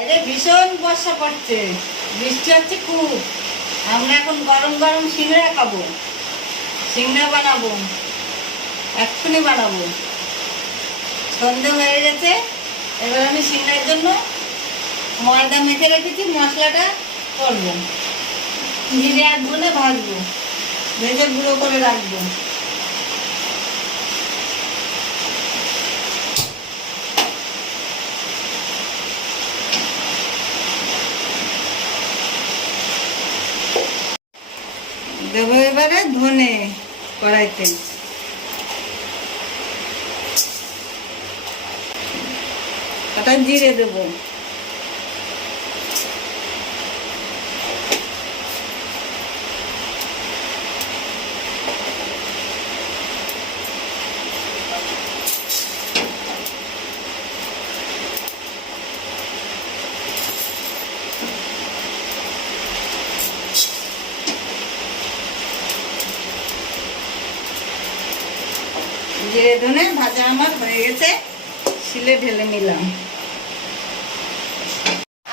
আরে ভীষণ বর্ষা পড়ছে, বৃষ্টি হচ্ছে খুব। আমরা এখন গরম গরম সিঙ্গাড়া খাবো, সিঙ্গাড়া বানাবো, এক্ষুনি বানাবো। সন্ধে হয়ে গেছে। এবার আমি সিঙ্গাড়ার জন্য ময়দা মেখে রেখেছি, মশলাটা করবো। জিরে আর ধনে ভাজবো, ভেজে গুঁড়ো করে রাখবো। দেবো এবারে ধনে কড়াইতে, ওটা জিরে দেবো, জিরে ধনে ভাজা আমার হয়ে গেছে, শিলে ঢেলে নিলাম।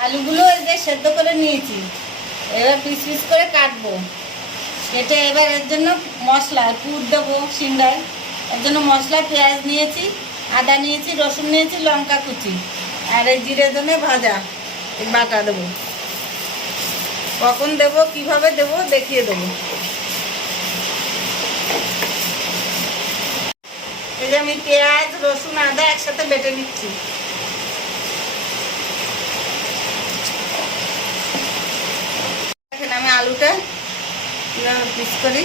আলুগুলো এই যে সেদ্ধ করে নিয়েছি, এবার পিস পিস করে কাটবো। কেটে এবার এর জন্য মশলা পুর দেবো সিঙ্গায়। এর জন্য মশলা পেঁয়াজ নিয়েছি, আদা নিয়েছি, রসুন নিয়েছি, লঙ্কা কুচি, আর এই জিরে ধনে ভাজা বাটা দেবো। কখন দেবো কিভাবে দেবো দেখিয়ে দেবো। এই যে আমি পেঁয়াজ রসুন আদা একসাথে বেটে নিচ্ছি। দেখেন আমি আলুটা কিভাবে পিস করি।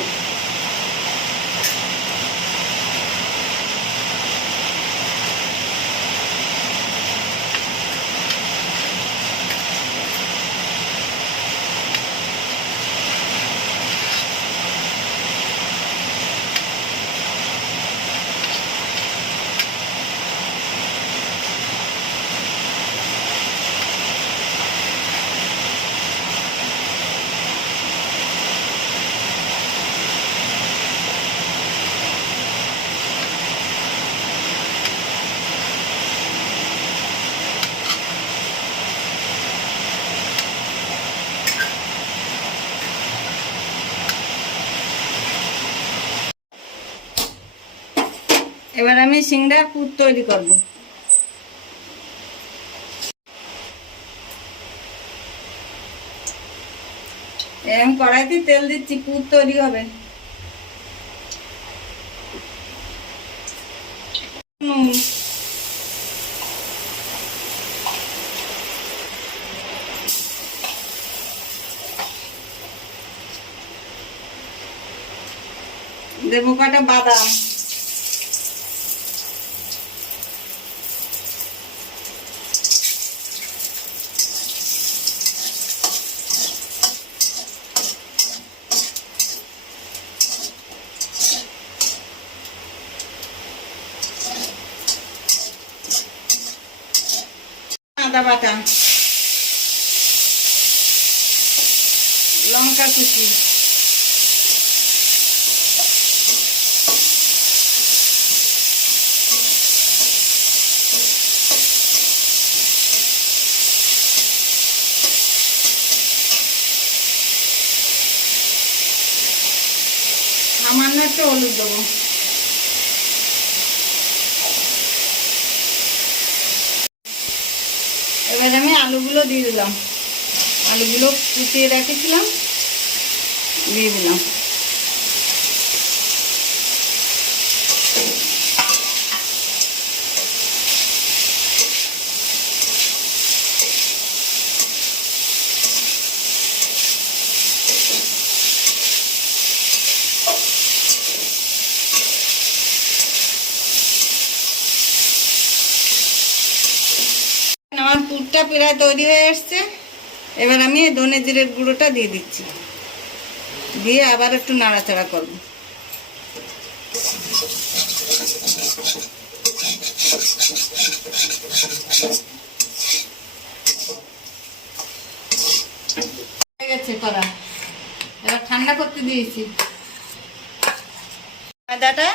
এবার আমি সিঙ্গার পুর তৈরি করব। এরকম কড়াইতে তেল দিচ্ছি, পুর তৈরি হবে। দেবো কটা বাদাম, আদা বাটা, লঙ্কা কুচি, সামান্য একটু হলুদ দেবো। এবার আমি আলুগুলো দিয়ে দিলাম, আলুগুলো কুচিয়ে রেখেছিলাম দিয়ে দিলাম। আমার পুরটা প্রায় তৈরি হয়ে আসছে। এবার আমি ধনে জিরের গুঁড়োটা দিয়ে দিচ্ছি, দিয়ে আবার একটু নাড়াচাড়া করব। হয়ে গেছে করা, এবার ঠান্ডা করতে দিয়েছি। ময়দাটা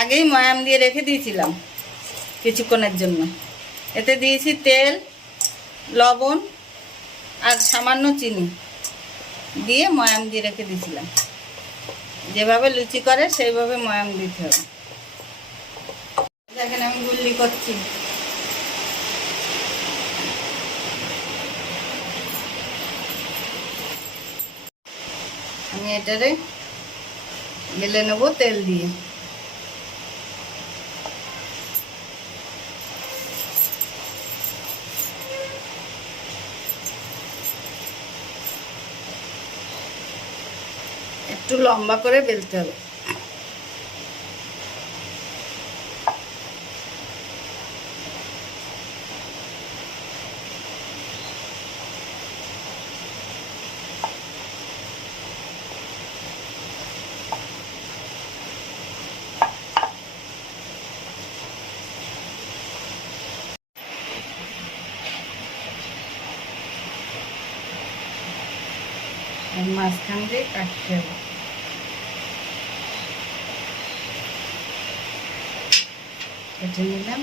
আগেই ময়াম দিয়ে রেখে দিয়েছিলাম কিছুক্ষণের জন্য। এতে দিয়েছি তেল, লবণ আর সামান্য চিনি দিয়ে ময়াম দিয়ে রেখে দিয়েছিলাম। যেভাবে লুচি করে সেইভাবে ময়াম দিতে হবে। দেখেন আমি গুল্লি করছি। আমি এটারে বেলে নেবো তেল দিয়ে। একটু লম্বা করে বেলতে হবে। আর মাঝখান দিয়ে কাটতে হবে। কেটে নিলাম।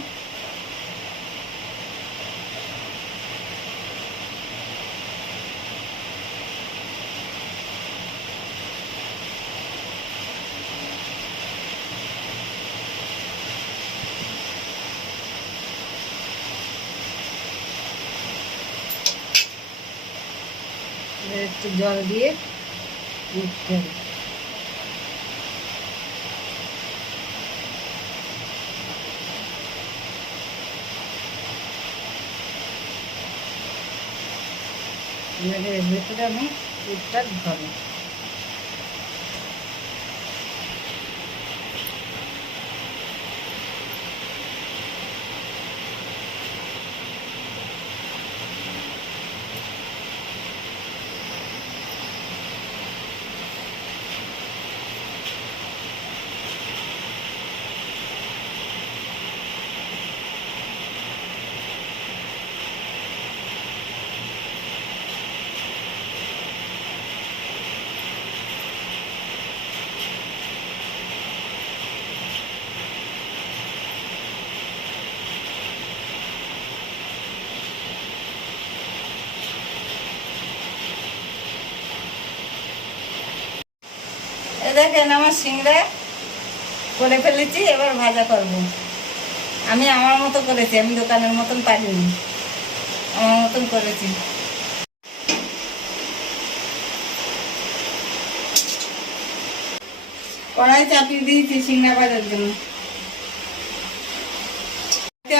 একটু জল দিয়ে নিতে হবে। এর ভেতরে আমি দুধটা ঢালবো। দেখেন আমার সিংড়া করে ফেলেছি, এবার ভাজা করব। আমি আমার মতো করেছি, আমি দোকানের মতন পারিনি, আমার মতন করেছি। কড়াই চাপিয়ে দিয়েছি সিংড়া ভাজার জন্য।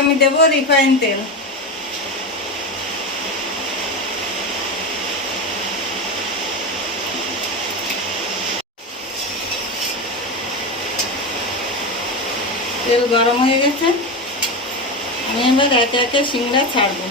আমি দেবো রিফাইন তেল। তেল গরম হয়ে গেছে, আমি এবার একে একে সিংড়া ছাড়বো।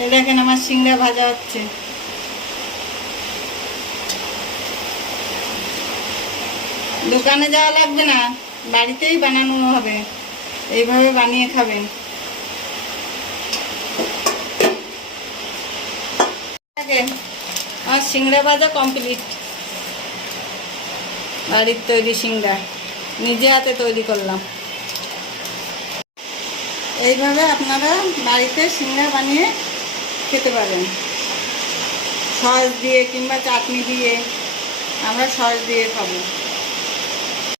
এই দেখেন আমার সিংড়া ভাজা হচ্ছে। দোকানে যাওয়া লাগবে না, বাড়িতেই বানানো হবে। এইভাবে বানিয়ে খাবেন। দেখেন আমার সিংড়া ভাজা কমপ্লিট। বাড়ির তৈরি সিংড়া, নিজে হাতে তৈরি করলাম। এইভাবে আপনারা বাড়িতে সিংড়া বানিয়ে খেতে পারেন, সস দিয়ে কিংবা চাটনি দিয়ে। আমরা সস দিয়ে খাবো।